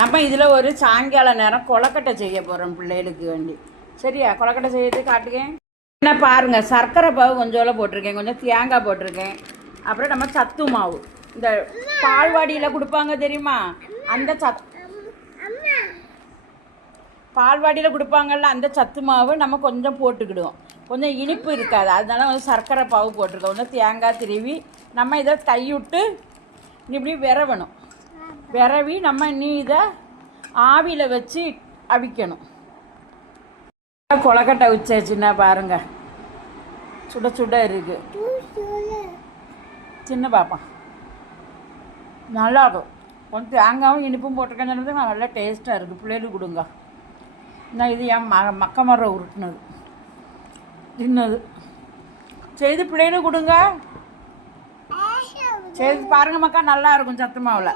நம்ம இதில் ஒரு சாயங்கால நேரம் கொலக்கட்டை செய்ய போகிறோம் பிள்ளைகளுக்கு வேண்டி. சரியா? கொலக்கட்டை செய்யறது காட்டுக்கேன். என்ன பாருங்கள், சர்க்கரை பாவு கொஞ்சோல போட்டிருக்கேன், கொஞ்சம் தேங்காய் போட்டிருக்கேன். அப்புறம் நம்ம சத்து மாவு, இந்த பால்வாடியில் கொடுப்பாங்க தெரியுமா, அந்த பால்வாடியில் கொடுப்பாங்கல்ல அந்த சத்து மாவு நம்ம கொஞ்சம் போட்டுக்கிடுவோம். கொஞ்சம் இனிப்பு இருக்காது, அதனால கொஞ்சம் சர்க்கரை பாவு போட்டிருக்கோம். கொஞ்சம் தேங்காய் திருவி நம்ம இதை கைவிட்டு இப்படி விரவணும். விரவி நம்ம இன்னும் இதை ஆவியில் வச்சு அவிக்கணும். கொலக்கட்டை வச்சாச்சுன்னா பாருங்க, சுட சுட இருக்கு. சின்ன பாப்பா நல்லாயிருக்கும். கொஞ்சம் தேங்காயும் இனிப்பும் போட்டிருக்கேன்னு சொன்னது நல்லா டேஸ்ட்டாக இருக்குது. பிள்ளைகளுக்கு கொடுங்க. நான் இது என் மக்க மரம் உருட்டினது தின்னது. செய்து பிள்ளைகளுக்கு கொடுங்க. செய்து பாருங்க மக்கா, நல்லா இருக்கும் சத்து மாவில்.